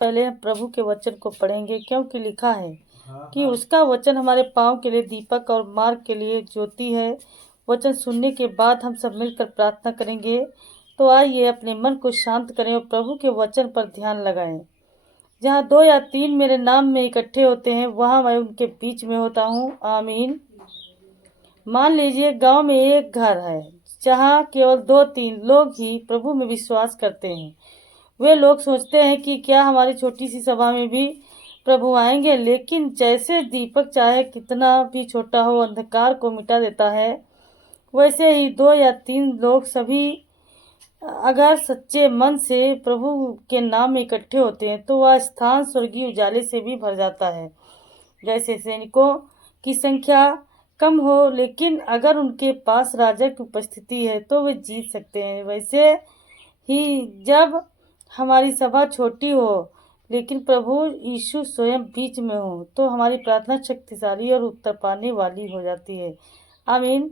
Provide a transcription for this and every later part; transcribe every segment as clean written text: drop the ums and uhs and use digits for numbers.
पहले हम प्रभु के वचन को पढ़ेंगे, क्योंकि लिखा है कि उसका वचन हमारे पाँव के लिए दीपक और मार्ग के लिए ज्योति है। वचन सुनने के बाद हम सब मिलकर प्रार्थना करेंगे। तो आइए अपने मन को शांत करें और प्रभु के वचन पर ध्यान लगाएं। जहाँ 2 या 3 मेरे नाम में इकट्ठे होते हैं, वहाँ मैं उनके बीच में होता हूँ। आमीन। मान लीजिए गांव में एक घर है जहाँ केवल 2-3 लोग ही प्रभु में विश्वास करते हैं। वे लोग सोचते हैं कि क्या हमारी छोटी सी सभा में भी प्रभु आएंगे, लेकिन जैसे दीपक चाहे कितना भी छोटा हो अंधकार को मिटा देता है, वैसे ही 2 या 3 लोग सभी अगर सच्चे मन से प्रभु के नाम में इकट्ठे होते हैं तो वह स्थान स्वर्गीय उजाले से भी भर जाता है। जैसे सैनिकों की संख्या कम हो, लेकिन अगर उनके पास राजा की उपस्थिति है तो वे जीत सकते हैं। वैसे ही जब हमारी सभा छोटी हो लेकिन प्रभु यीशु स्वयं बीच में हो, तो हमारी प्रार्थना शक्तिशाली और उत्तर पाने वाली हो जाती है। आमीन।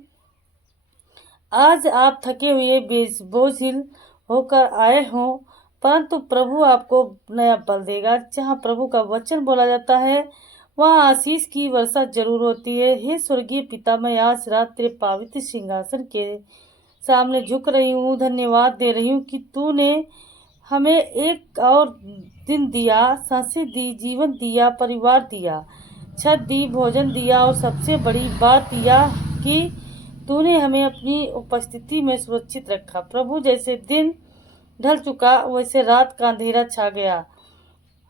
आज आप थके हुए बोझिल होकर आए हों, परंतु प्रभु आपको नया बल देगा। जहाँ प्रभु का वचन बोला जाता है वहाँ आशीष की वर्षा जरूर होती है। हे स्वर्गीय पिता, मैं आज रात तेरे पवित्र सिंहासन के सामने झुक रही हूँ, धन्यवाद दे रही हूँ कि तूने हमें एक और दिन दिया, सांसें दी, जीवन दिया, परिवार दिया, छत दी, भोजन दिया और सबसे बड़ी बात यह कि तूने हमें अपनी उपस्थिति में सुरक्षित रखा। प्रभु, जैसे दिन ढल चुका वैसे रात का अंधेरा छा गया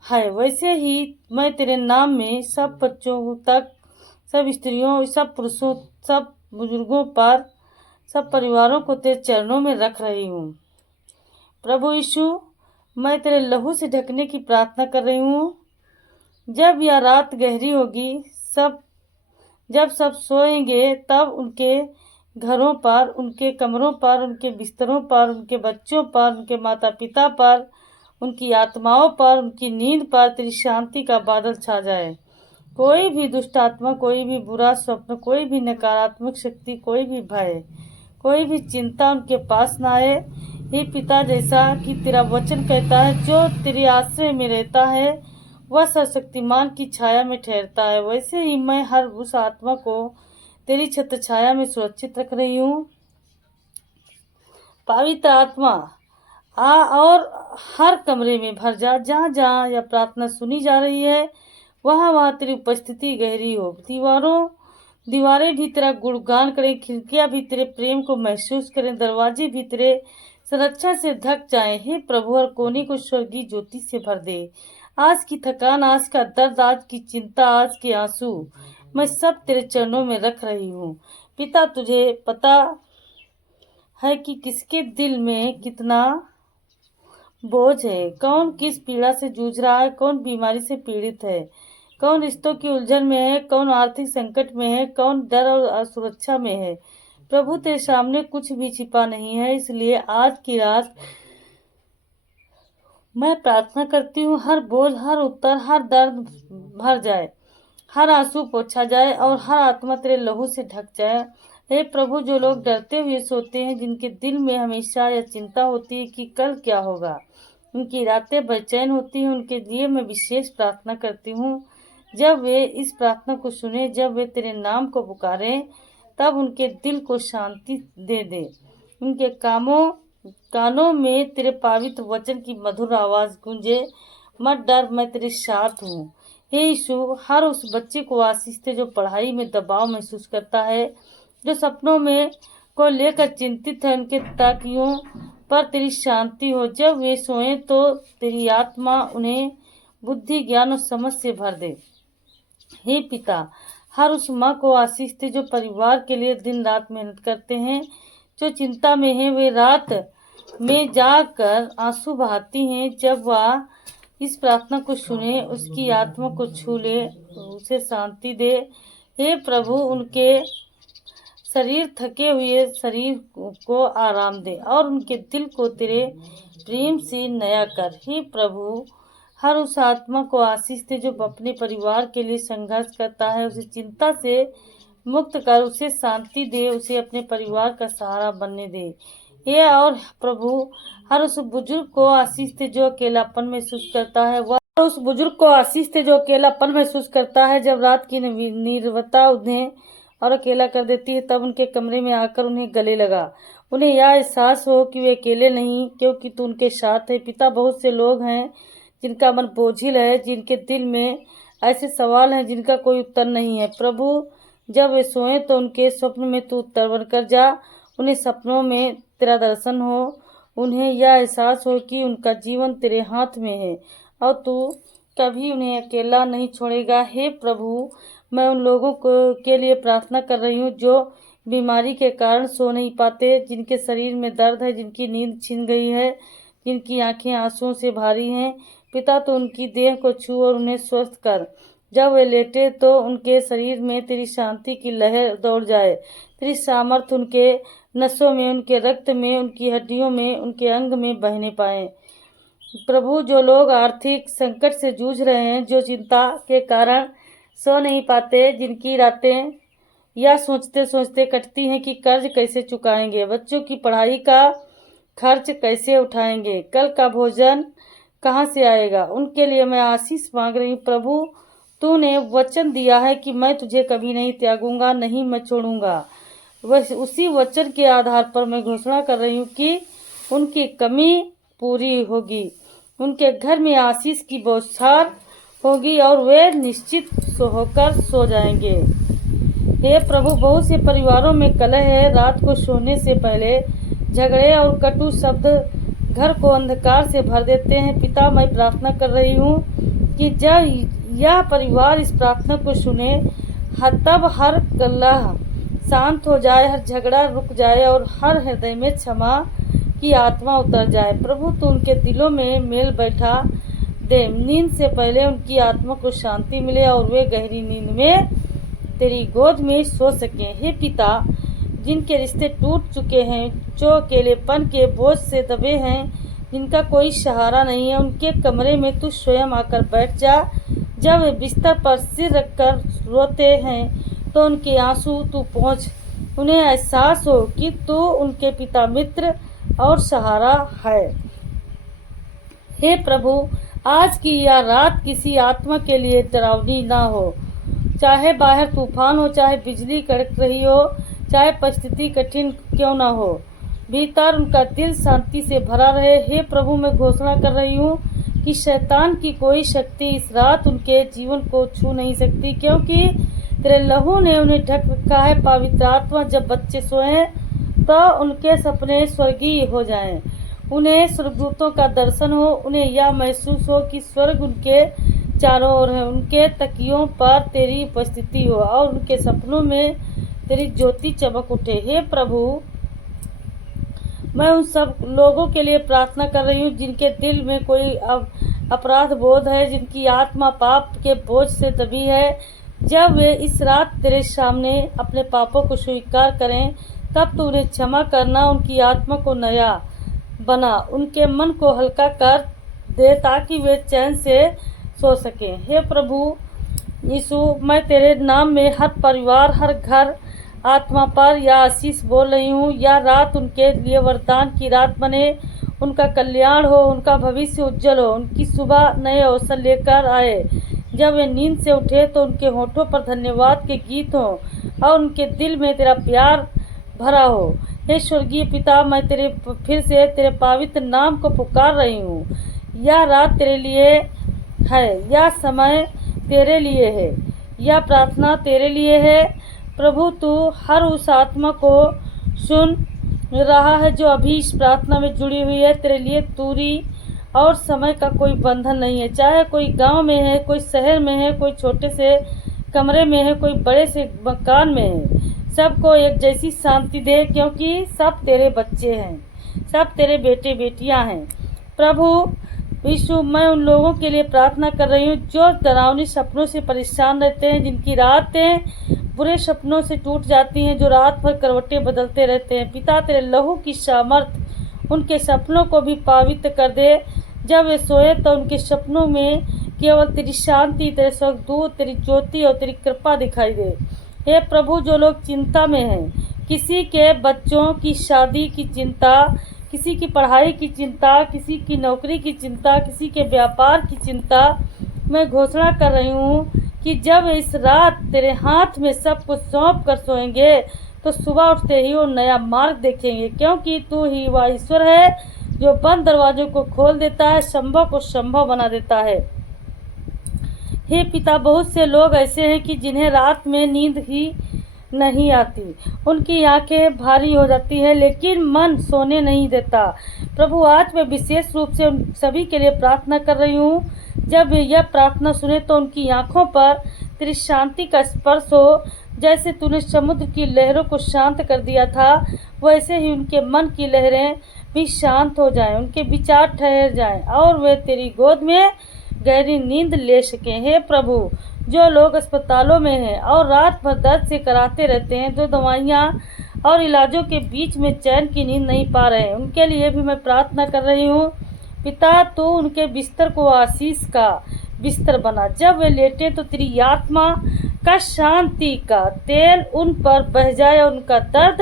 है, वैसे ही मैं तेरे नाम में सब बच्चों तक, सब स्त्रियों, सब पुरुषों, सब बुजुर्गों पर, सब परिवारों को तेरे चरणों में रख रही हूँ। प्रभु यीशु, मैं तेरे लहू से ढकने की प्रार्थना कर रही हूँ। जब यह रात गहरी होगी, जब सब सोएंगे, तब उनके घरों पर, उनके कमरों पर, उनके बिस्तरों पर, उनके बच्चों पर, उनके माता पिता पर, उनकी आत्माओं पर, उनकी नींद पर तेरी शांति का बादल छा जाए। कोई भी दुष्ट आत्मा, कोई भी बुरा स्वप्न, कोई भी नकारात्मक शक्ति, कोई भी भय, कोई भी चिंता उनके पास ना आए। हे पिता, जैसा कि तेरा वचन कहता है, जो तेरे आश्रय में रहता है वह सर्वशक्तिमान की छाया में ठहरता है, वैसे ही मैं हर उस आत्मा को तेरी छत्र छाया में सुरक्षित रख रही हूँ। पवित्र आत्मा आ और हर कमरे में भर जा। जहाँ जहाँ यह प्रार्थना सुनी जा रही है वहाँ वहाँ तेरी उपस्थिति गहरी हो। दीवारें भी तेरा गुणगान करें, खिड़कियाँ भी तेरे प्रेम को महसूस करें, दरवाजे भी तेरे संरक्षा से ढक जाएं। हे प्रभु, हर कोने को स्वर्गीय ज्योति से भर दे। आज की थकान, आज का दर्द, आज की चिंता, आज के आंसू मैं सब तेरे चरणों में रख रही हूँ। पिता, तुझे पता है कि किसके दिल में कितना बोझ है, कौन किस पीड़ा से जूझ रहा है, कौन बीमारी से पीड़ित है, कौन रिश्तों की उलझन में है, कौन आर्थिक संकट में है, कौन डर और असुरक्षा में है। प्रभु, तेरे सामने कुछ भी छिपा नहीं है, इसलिए आज की रात मैं प्रार्थना करती हूँ हर बोझ, हर उत्तर, हर दर्द भर जाए, हर आंसू पोंछा जाए और हर आत्मा तेरे लहू से ढक जाए। हे प्रभु, जो लोग डरते हुए सोते हैं, जिनके दिल में हमेशा यह चिंता होती है कि कल क्या होगा, उनकी रातें बेचैन होती हैं, उनके लिए मैं विशेष प्रार्थना करती हूँ। जब वे इस प्रार्थना को सुने, जब वे तेरे नाम को पुकारें, तब उनके दिल को शांति दे दे। उनके कानों में तेरे पवित्र वचन की मधुर आवाज गूंजे। मत डर, मैं तेरे साथ हूँ। हे यीशु, हर उस बच्चे को आशीष दे जो पढ़ाई में दबाव महसूस करता है, जो सपनों में को लेकर चिंतित है। उनके ताकियों पर तेरी शांति हो। जब वे सोएं तो तेरी आत्मा उन्हें बुद्धि, ज्ञान और समझ से भर दे। हे पिता, हर उस माँ को आशीष दे जो परिवार के लिए दिन रात मेहनत करते हैं, जो चिंता में है। वे रात में जाकर आंसू बहाती हैं। जब वह इस प्रार्थना को सुने, उसकी आत्मा को छू ले, उसे शांति दे। हे प्रभु, उनके थके हुए शरीर को आराम दे और उनके दिल को तेरे प्रेम से नया कर। हे प्रभु, हर उस आत्मा को आशीष दे जो अपने परिवार के लिए संघर्ष करता है, उसे चिंता से मुक्त कर, उसे शांति दे, उसे अपने परिवार का सहारा बनने दे। हे और प्रभु, हर उस बुजुर्ग को आशीष दे जो अकेलापन महसूस करता है, वह उस बुजुर्ग को आशीष थे जो अकेलापन महसूस करता है। जब रात की नीरवता उन्हें और अकेला कर देती है, तब उनके कमरे में आकर उन्हें गले लगा। उन्हें यह एहसास हो कि वे अकेले नहीं, क्योंकि तू उनके साथ है। पिता, बहुत से लोग हैं जिनका मन बोझिल है, जिनके दिल में ऐसे सवाल हैं जिनका कोई उत्तर नहीं है। प्रभु, जब वे सोएं तो उनके स्वप्न में तू उत्तर बनकर जा। उन्हें सपनों में तेरा दर्शन हो, उन्हें यह एहसास हो कि उनका जीवन तेरे हाथ में है और तू कभी उन्हें अकेला नहीं छोड़ेगा। हे प्रभु, मैं उन लोगों के लिए प्रार्थना कर रही हूँ जो बीमारी के कारण सो नहीं पाते, जिनके शरीर में दर्द है, जिनकी नींद छिन गई है, जिनकी आंखें आंसुओं से भारी हैं। पिता, तो उनकी देह को छू और उन्हें स्वस्थ कर। जब वे लेटे तो उनके शरीर में तेरी शांति की लहर दौड़ जाए। तेरी सामर्थ उनके नसों में, उनके रक्त में, उनकी हड्डियों में, उनके अंग में बहने पाए। प्रभु, जो लोग आर्थिक संकट से जूझ रहे हैं, जो चिंता के कारण सो नहीं पाते, जिनकी रातें यह सोचते सोचते कटती हैं कि कर्ज कैसे चुकाएंगे, बच्चों की पढ़ाई का खर्च कैसे उठाएंगे, कल का भोजन कहाँ से आएगा, उनके लिए मैं आशीष मांग रही हूँ। प्रभु, तूने वचन दिया है कि मैं तुझे कभी नहीं त्यागूंगा, नहीं मैं छोड़ूंगा। बस उसी वचन के आधार पर मैं घोषणा कर रही हूँ कि उनकी कमी पूरी होगी, उनके घर में आशीष की बौछार होगी और वे निश्चित होकर सो जाएंगे। हे प्रभु, बहुत से परिवारों में कलह है। रात को सोने से पहले झगड़े और कटु शब्द घर को अंधकार से भर देते हैं। पिता, मैं प्रार्थना कर रही हूँ कि जब यह परिवार इस प्रार्थना को सुने, तब हर कलह शांत हो जाए, हर झगड़ा रुक जाए और हर हृदय में क्षमा की आत्मा उतर जाए। प्रभु, तू उनके दिलों में मेल बैठा दे। नींद से पहले उनकी आत्मा को शांति मिले और वे गहरी नींद में तेरी गोद में सो सकें। हे पिता, जिनके रिश्ते टूट चुके हैं, जो अकेलेपन के बोझ से दबे हैं, जिनका कोई सहारा नहीं है, उनके कमरे में तू स्वयं आकर बैठ जा। जब वे बिस्तर पर सिर रखकर रोते हैं तो उनके आंसू तू पोंछ। उन्हें एहसास हो कि तू उनके पिता, मित्र और सहारा है। हे प्रभु, आज की यह रात किसी आत्मा के लिए डरावनी ना हो। चाहे बाहर तूफान हो, चाहे बिजली कड़क रही हो, चाहे परिस्थिति कठिन क्यों ना हो, भीतर उनका दिल शांति से भरा रहे। हे प्रभु, मैं घोषणा कर रही हूँ कि शैतान की कोई शक्ति इस रात उनके जीवन को छू नहीं सकती, क्योंकि तेरे लहू ने उन्हें ढक रखा है। पवित्र आत्मा, जब बच्चे सोएं तो उनके सपने स्वर्गीय हो जाएं, उन्हें स्वर्गदूतों का दर्शन हो, उन्हें यह महसूस हो कि स्वर्ग उनके चारों ओर है, उनके तकियों पर तेरी उपस्थिति हो और उनके सपनों में तेरी ज्योति चमक उठे। हे प्रभु, मैं उन सब लोगों के लिए प्रार्थना कर रही हूँ जिनके दिल में कोई अपराध बोध है, जिनकी आत्मा पाप के बोझ से दबी है। जब वे इस रात तेरे सामने अपने पापों को स्वीकार करें, तब तू उन्हें क्षमा करना, उनकी आत्मा को नया बना, उनके मन को हल्का कर दे ताकि वे चैन से सो सकें। हे प्रभु यीशु, मैं तेरे नाम में हर परिवार, हर घर, आत्मा पर यह आशीष बोल रही हूँ। यह रात उनके लिए वरदान की रात बने, उनका कल्याण हो, उनका भविष्य उज्जवल हो, उनकी सुबह नए अवसर लेकर आए। जब वे नींद से उठे तो उनके होठों पर धन्यवाद के गीत हों और उनके दिल में तेरा प्यार भरा हो। हे स्वर्गीय पिता, मैं फिर से तेरे पवित्र नाम को पुकार रही हूँ। यह रात तेरे लिए है, यह समय तेरे लिए है, यह प्रार्थना तेरे लिए है। प्रभु, तू हर उस आत्मा को सुन रहा है जो अभी इस प्रार्थना में जुड़ी हुई है। तेरे लिए दूरी और समय का कोई बंधन नहीं है। चाहे कोई गांव में है, कोई शहर में है, कोई छोटे से कमरे में है, कोई बड़े से मकान में है, सबको एक जैसी शांति दे, क्योंकि सब तेरे बच्चे हैं, सब तेरे बेटे बेटियां हैं। प्रभु यीशु, मैं उन लोगों के लिए प्रार्थना कर रही हूँ जो डरावनी सपनों से परेशान रहते हैं, जिनकी रातें बुरे सपनों से टूट जाती हैं, जो रात भर करवटें बदलते रहते हैं। पिता, तेरे लहू की सामर्थ उनके सपनों को भी पवित्र कर दे। जब वे सोए तो उनके सपनों में केवल तेरी शांति, तेरे स्वर्गदूत, तेरी ज्योति और तेरी कृपा दिखाई दे। हे प्रभु, जो लोग चिंता में हैं, किसी के बच्चों की शादी की चिंता, किसी की पढ़ाई की चिंता, किसी की नौकरी की चिंता, किसी के व्यापार की चिंता, मैं घोषणा कर रही हूँ कि जब इस रात तेरे हाथ में सब कुछ सौंप कर सोएंगे तो सुबह उठते ही वो नया मार्ग देखेंगे, क्योंकि तू ही वह ईश्वर है जो बंद दरवाजों को खोल देता है, संभव को संभव बना देता है। हे पिता, बहुत से लोग ऐसे हैं कि जिन्हें रात में नींद ही नहीं आती, उनकी आंखें भारी हो जाती है, लेकिन मन सोने नहीं देता। प्रभु, आज मैं विशेष रूप से उन सभी के लिए प्रार्थना कर रही हूँ। जब यह प्रार्थना सुने तो उनकी आंखों पर तेरी शांति का स्पर्श हो। जैसे तूने समुद्र की लहरों को शांत कर दिया था, वैसे ही उनके मन की लहरें भी शांत हो जाएं, उनके विचार ठहर जाएं और वे तेरी गोद में गहरी नींद ले सकें। हे प्रभु, जो लोग अस्पतालों में हैं और रात भर दर्द से कराहते रहते हैं, जो दवाइयाँ और इलाजों के बीच में चैन की नींद नहीं पा रहे हैं, उनके लिए भी मैं प्रार्थना कर रही हूँ। पिता, तू उनके बिस्तर को आशीष का बिस्तर बना। जब वे लेटे तो तेरी आत्मा का शांति का तेल उन पर बह जाए और उनका दर्द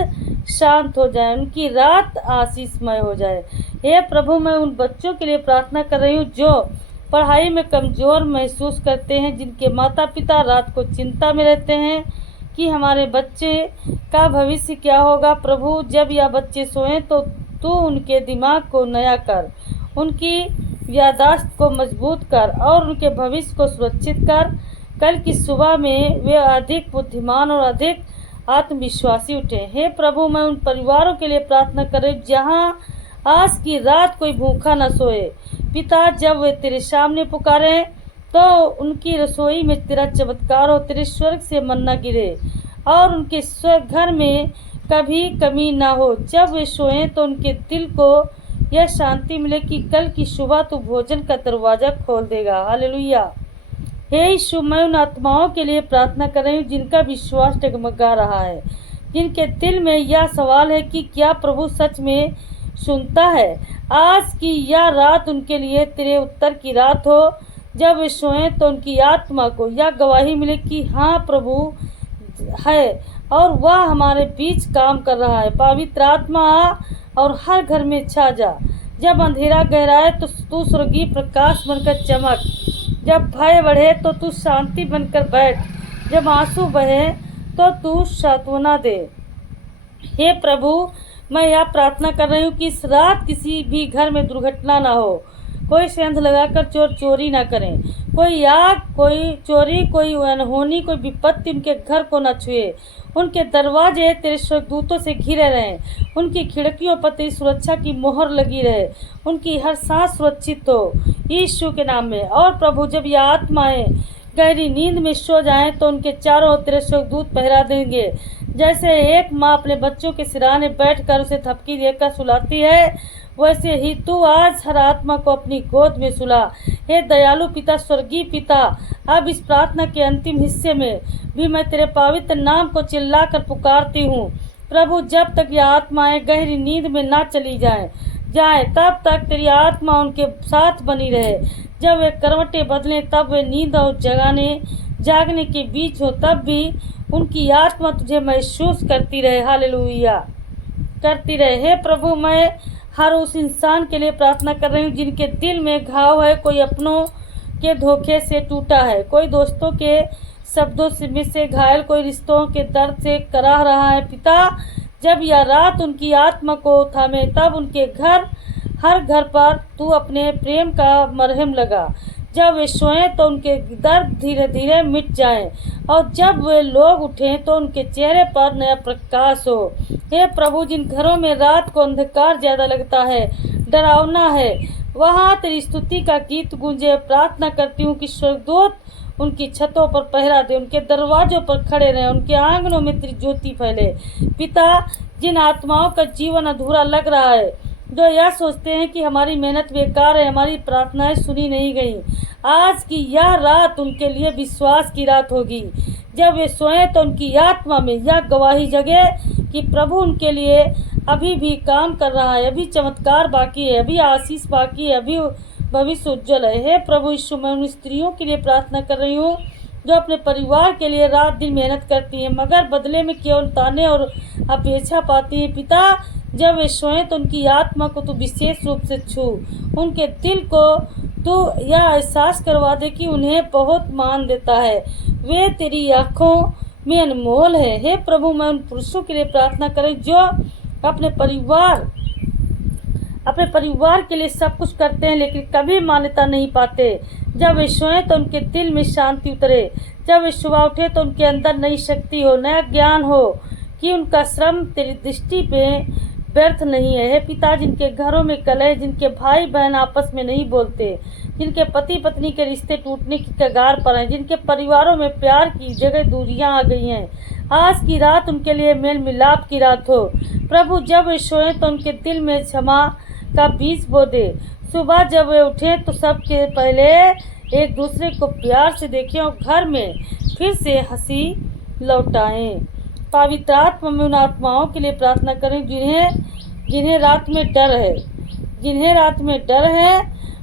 शांत हो जाए, उनकी रात आशीषमय हो जाए। हे प्रभु, मैं उन बच्चों के लिए प्रार्थना कर रही हूँ जो पढ़ाई में कमज़ोर महसूस करते हैं, जिनके माता पिता रात को चिंता में रहते हैं कि हमारे बच्चे का भविष्य क्या होगा। प्रभु, जब यह बच्चे सोएं तो तू उनके दिमाग को नया कर, उनकी याददाश्त को मजबूत कर और उनके भविष्य को सुरक्षित कर। कल की सुबह में वे अधिक बुद्धिमान और अधिक आत्मविश्वासी उठे। हे प्रभु, मैं उन परिवारों के लिए प्रार्थना कर रही हूँ जहाँ आज की रात कोई भूखा न सोए। पिता, जब वे तेरे सामने पुकारें तो उनकी रसोई में तेरा चमत्कार हो, तेरे स्वर्ग से मन्ना गिरे और उनके घर में कभी कमी ना हो। जब वे सोएं तो उनके दिल को यह शांति मिले कि कल की सुबह तू भोजन का दरवाजा खोल देगा। हालेलुया। हे यीशु, मैं उन आत्माओं के लिए प्रार्थना कर रही हूँ जिनका विश्वास डगमगा रहा है, जिनके दिल में यह सवाल है कि क्या प्रभु सच में सुनता है। आज की यह रात उनके लिए तेरे उत्तर की रात हो। जब वे सोएं तो उनकी आत्मा को यह गवाही मिले कि हाँ, प्रभु है और वह हमारे बीच काम कर रहा है। पवित्र आत्मा आ और हर घर में छा जा। जब अंधेरा गहराए तो तू स्वर्गीय प्रकाश बनकर चमक, जब भय बढ़े तो तू शांति बनकर बैठ, जब आंसू बहे तो तू सांत्वना दे। हे प्रभु, मैं यह प्रार्थना कर रही हूँ कि इस रात किसी भी घर में दुर्घटना ना हो, कोई सेंध लगाकर चोर चोरी ना करें, कोई आग, कोई चोरी, कोई अनहोनी, कोई विपत्ति उनके घर को न छुए। उनके दरवाजे तेरे स्वर्गदूतों से घिरे रहें, उनकी खिड़कियों पर तेरी सुरक्षा की मोहर लगी रहे, उनकी हर सांस सुरक्षित हो यीशु के नाम में। और प्रभु, जब यह आत्माएं गहरी नींद में सो जाएं तो उनके चारों ओर तेरे स्वर्गदूत पहरा देंगे। जैसे एक माँ अपने बच्चों के सिरहाने बैठकर उसे थपकी देकर सुलाती है, वैसे ही तू आज हर आत्मा को अपनी गोद में सुला। हे दयालु पिता, स्वर्गीय पिता, अब इस प्रार्थना के अंतिम हिस्से में भी मैं तेरे पवित्र नाम को चिल्लाकर पुकारती हूँ। प्रभु, जब तक यह आत्माएं गहरी नींद में ना चली जाए तब तक तेरी आत्मा उनके साथ बनी रहे। जब वे करवटें बदलें तब वे नींद और जागने के बीच हो, तब भी उनकी आत्मा तुझे महसूस करती रहे। हालेलुया, करती रहे। हे प्रभु, मैं हर उस इंसान के लिए प्रार्थना कर रही हूँ जिनके दिल में घाव है, कोई अपनों के धोखे से टूटा है, कोई दोस्तों के शब्दों से घायल, कोई रिश्तों के दर्द से कराह रहा है। पिता, जब यह रात उनकी आत्मा को थामे तब उनके हर घर पर तू अपने प्रेम का मरहम लगा। जब वे सोएं तो उनके दर्द धीरे धीरे मिट जाएं और जब वे लोग उठें तो उनके चेहरे पर नया प्रकाश हो। हे प्रभु, जिन घरों में रात को अंधकार ज़्यादा लगता है, डरावना है, वहाँ तेरी स्तुति का गीत गूंजे। प्रार्थना करती हूँ कि स्वर्गदूत उनकी छतों पर पहरा दे, उनके दरवाजों पर खड़े रहें, उनके आंगनों में तेरी ज्योति फैले। पिता, जिन आत्माओं का जीवन अधूरा लग रहा है, जो यह सोचते हैं कि हमारी मेहनत बेकार है, हमारी प्रार्थनाएं सुनी नहीं गई, आज की यह रात उनके लिए विश्वास की रात होगी। जब वे सोएं तो उनकी आत्मा में यह गवाही जगे कि प्रभु उनके लिए अभी भी काम कर रहा है, अभी चमत्कार बाकी है, अभी आशीष बाकी है, अभी भविष्य उज्जवल है। हे प्रभु यीशु, मैं उन स्त्रियों के लिए प्रार्थना कर रही हूँ जो अपने परिवार के लिए रात दिन मेहनत करती हैं, मगर बदले में केवल ताने और अपेक्षा पाती हैं। पिता, जब वे सोएं तो उनकी आत्मा को तू विशेष रूप से छू, उनके दिल को तू यह एहसास करवा दे कि उन्हें बहुत मान देता है, वे तेरी आँखों में अनमोल है। हे प्रभु, मैं उन पुरुषों के लिए प्रार्थना करें जो अपने परिवार के लिए सब कुछ करते हैं लेकिन कभी मान्यता नहीं पाते। जब वे सोएं तो उनके दिल में शांति उतरे, जब वे सुबह उठे तो उनके अंदर नई शक्ति हो, नया ज्ञान हो कि उनका श्रम तेरी दृष्टि में व्यर्थ नहीं है। हे पिता, जिनके घरों में कलह, जिनके भाई बहन आपस में नहीं बोलते, जिनके पति पत्नी के रिश्ते टूटने की कगार पर हैं, जिनके परिवारों में प्यार की जगह दूरियां आ गई हैं, आज की रात उनके लिए मेल मिलाप की रात हो। प्रभु, जब वे सोएं तो उनके दिल में क्षमा का बीज बो दे। सुबह जब वे उठें तो सबके पहले एक दूसरे को प्यार से देखें और घर में फिर से हंसी लौटाएं। पवित्र आत्मा में उन आत्माओं के लिए प्रार्थना करें जिन्हें रात में डर है,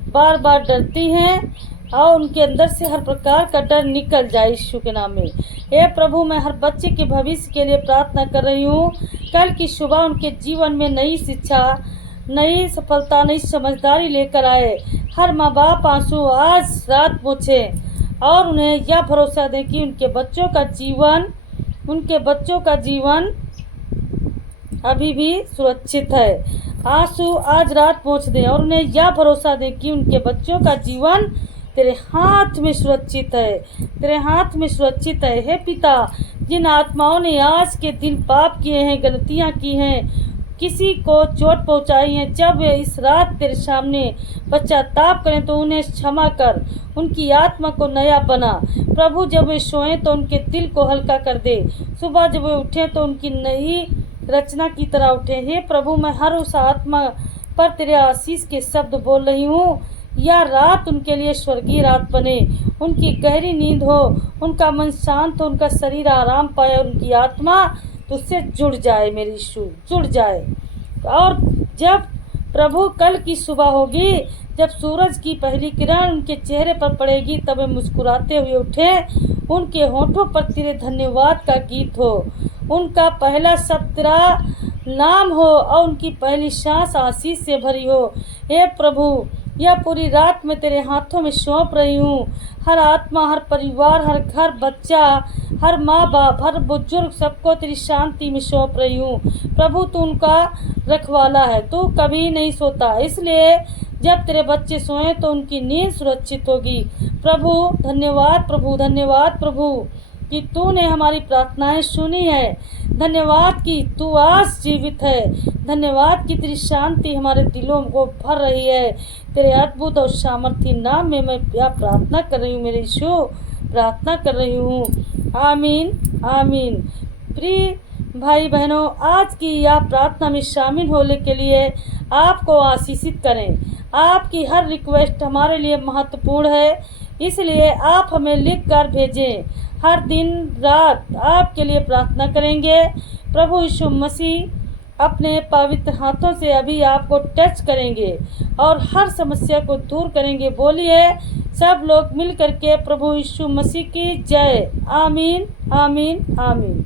बार बार डरती हैं, और उनके अंदर से हर प्रकार का डर निकल जाए यीशु के नाम में। हे प्रभु, मैं हर बच्चे के भविष्य के लिए प्रार्थना कर रही हूँ। कल की सुबह उनके जीवन में नई शिक्षा, नई सफलता, नई समझदारी लेकर आए। हर माँ बाप आंसू आज रात पोंछे और उन्हें यह भरोसा दें कि उनके बच्चों का जीवन अभी भी सुरक्षित है। आंसू आज रात पोंछ दें और उन्हें यह भरोसा दें कि उनके बच्चों का जीवन तेरे हाथ में सुरक्षित है। हे पिता, जिन आत्माओं ने आज के दिन पाप किए हैं, गलतियां की हैं, किसी को चोट पहुंचाई है, जब वे इस रात तेरे सामने पश्चाताप करें तो उन्हें क्षमा कर, उनकी आत्मा को नया बना। प्रभु, जब वे सोएं तो उनके दिल को हल्का कर दे, सुबह जब वे उठें तो उनकी नई रचना की तरह उठे। हे प्रभु, मैं हर उस आत्मा पर तेरे आशीष के शब्द बोल रही हूँ, यह रात उनके लिए स्वर्गीय रात बने, उनकी गहरी नींद हो, उनका मन शांत हो, उनका शरीर आराम पाए और उनकी आत्मा तुझसे जुड़ जाए, मेरी यीशु जुड़ जाए। और जब प्रभु कल की सुबह होगी, जब सूरज की पहली किरण उनके चेहरे पर पड़ेगी, तब वे मुस्कुराते हुए उठे, उनके होठों पर तेरे धन्यवाद का गीत हो, उनका पहला शब्द तेरा नाम हो और उनकी पहली सांस आशीष से भरी हो। हे प्रभु, यह पूरी रात मैं तेरे हाथों में सौंप रही हूँ। हर आत्मा, हर परिवार, हर घर, बच्चा, हर माँ बाप, हर बुजुर्ग, सबको तेरी शांति में सौंप रही हूँ। प्रभु, तू उनका रखवाला है, तू कभी नहीं सोता, इसलिए जब तेरे बच्चे सोएं तो उनकी नींद सुरक्षित होगी। प्रभु धन्यवाद, प्रभु कि तूने हमारी प्रार्थनाएं सुनी है। धन्यवाद कि तू आज जीवित है। धन्यवाद कि तेरी शांति हमारे दिलों को भर रही है। तेरे अद्भुत और सामर्थ्य नाम में मैं यह प्रार्थना कर रही हूँ, मेरे यीशु, प्रार्थना कर रही हूँ। आमीन, आमीन। प्रिय भाई बहनों, आज की यह प्रार्थना में शामिल होने के लिए आपको आशीषित करें। आपकी हर रिक्वेस्ट हमारे लिए महत्वपूर्ण है, इसलिए आप हमें लिख कर भेजें। हर दिन रात आपके लिए प्रार्थना करेंगे। प्रभु यीशु मसीह अपने पवित्र हाथों से अभी आपको टच करेंगे और हर समस्या को दूर करेंगे। बोलिए सब लोग मिल करके प्रभु यीशु मसीह की जय। आमीन, आमीन, आमीन।